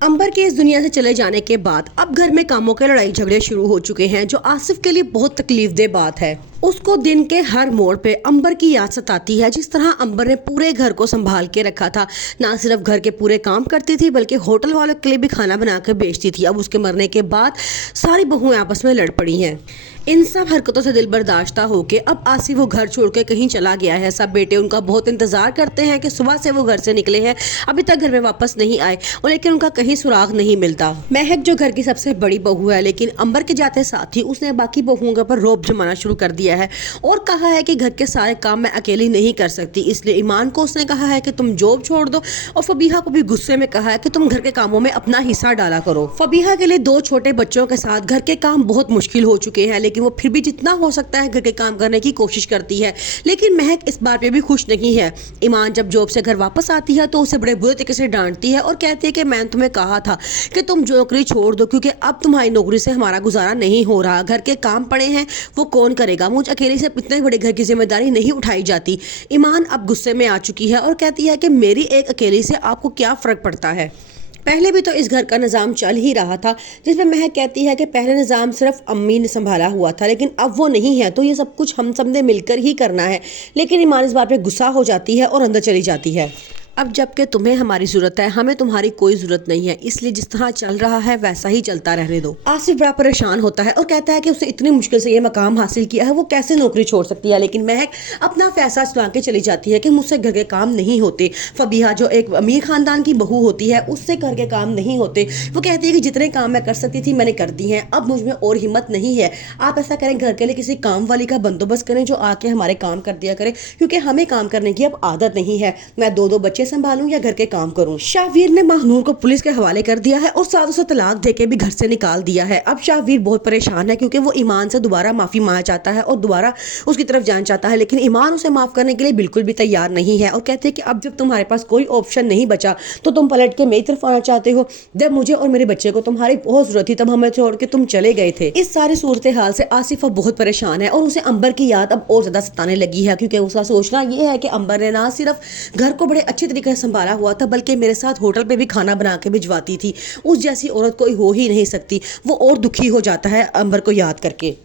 अंबर के इस दुनिया से चले जाने के बाद अब घर में कामों के लड़ाई झगड़े शुरू हो चुके हैं, जो आसिफ के लिए बहुत तकलीफदेह बात है। उसको दिन के हर मोड़ पे अंबर की याद सताती है। जिस तरह अंबर ने पूरे घर को संभाल के रखा था, ना सिर्फ घर के पूरे काम करती थी बल्कि होटल वालों के लिए भी खाना बना कर बेचती थी। अब उसके मरने के बाद सारी बहुएं आपस में लड़ पड़ी हैं। इन सब हरकतों से दिल बर्दाश्ता होके अब आसिफ वो घर छोड़ के कहीं चला गया है। सब बेटे उनका बहुत इंतजार करते हैं कि सुबह से वो घर से निकले हैं, अभी तक घर में वापस नहीं आए, और लेकिन उनका कहीं सुराग नहीं मिलता। महक जो घर की सबसे बड़ी बहू है, लेकिन अंबर के जाते साथ ही उसने बाकी बहुओं के ऊपर रौब जमाना शुरू कर दिया है और कहा है कि घर के सारे काम मैं अकेली नहीं कर सकती। इसलिए ईमान को उसने कहा है कि तुम जॉब छोड़ दो, और फबीहा को भी गुस्से में कहा है कि तुम घर के कामों में अपना हिस्सा डाला करो। फबीहा के लिए 2 छोटे बच्चों के साथ घर के काम बहुत मुश्किल हो चुके हैं, लेकिन वो फिर भी जितना हो सकता है घर के काम करने की कोशिश करती है। लेकिन महक इस बात पे भी खुश नहीं है। ईमान जब जॉब से घर वापस आती है तो उसे बड़े बुरे तरीके से डांटती है और कहती है कि मैंने तुम्हें कहा था कि तुम नौकरी छोड़ दो, क्योंकि अब तुम्हारी नौकरी से हमारा गुजारा नहीं हो रहा। घर के काम पड़े हैं, वो कौन करेगा? मुझ अकेले से इतने बड़े घर की जिम्मेदारी नहीं उठाई जाती। ईमान अब गुस्से में आ चुकी है और कहती है कि मेरी एक अकेली से आपको क्या फर्क पड़ता है। पहले भी तो इस घर का निज़ाम चल ही रहा था, जिसमें महक कहती है कि पहले निज़ाम सिर्फ अम्मी ने संभाला हुआ था, लेकिन अब वो नहीं है, तो ये सब कुछ हम सब ने मिलकर ही करना है। लेकिन ईमान इस बात पे गुस्सा हो जाती है और अंदर चली जाती है। अब जबकि तुम्हें हमारी ज़रूरत है, हमें तुम्हारी कोई ज़रूरत नहीं है, इसलिए जिस तरह चल रहा है वैसा ही चलता रहने दो। आसिफ बड़ा परेशान होता है और कहता है कि उसे इतनी मुश्किल से ये मकाम हासिल किया है, वो कैसे नौकरी छोड़ सकती है। लेकिन महक अपना फैसला सुना के चली जाती है कि मुझसे घर के काम नहीं होते। फबीहा जो एक अमीर खानदान की बहू होती है, उससे घर के काम नहीं होते। वो कहती है कि जितने काम मैं कर सकती थी मैंने कर दी हैं, अब मुझ में और हिम्मत नहीं है। आप ऐसा करें, घर के लिए किसी काम वाली का बंदोबस्त करें जो आके हमारे काम कर दिया करे, क्योंकि हमें काम करने की अब आदत नहीं है। मैं 2-2 बच्चे संभालूं या घर के काम करूं। शाहवीर ने महनूर को पुलिस के हवाले कर दिया है और साथ उसे तलाक देके भी घर से निकाल दिया है। अब शाहवीर बहुत परेशान है, क्योंकि वो ईमान से दोबारा माफी मांगना चाहता है और दोबारा उसकी तरफ जाना चाहता है, लेकिन ईमान उसे माफ करने के लिए बिल्कुल भी तैयार नहीं है और कहते हैं कि अब जब तुम्हारे पास कोई ऑप्शन नहीं बचा तो तुम पलट के मेरी तरफ आना चाहते हो। जब मुझे और मेरे बच्चे को तुम्हारी बहुत जरूरत थी तब हमें छोड़ के तुम चले गए थे। इस सारी सूरत हाल से आसिफ अब बहुत परेशान है और उसे अंबर की याद अब और ज्यादा सताने लगी है, क्योंकि उसका सोचना यह है कि अंबर ने ना सिर्फ घर को बड़े अच्छे तरीके से संभाला हुआ था, बल्कि मेरे साथ होटल पे भी खाना बना के भिजवाती थी। उस जैसी औरत कोई हो ही नहीं सकती। वो और दुखी हो जाता है अंबर को याद करके।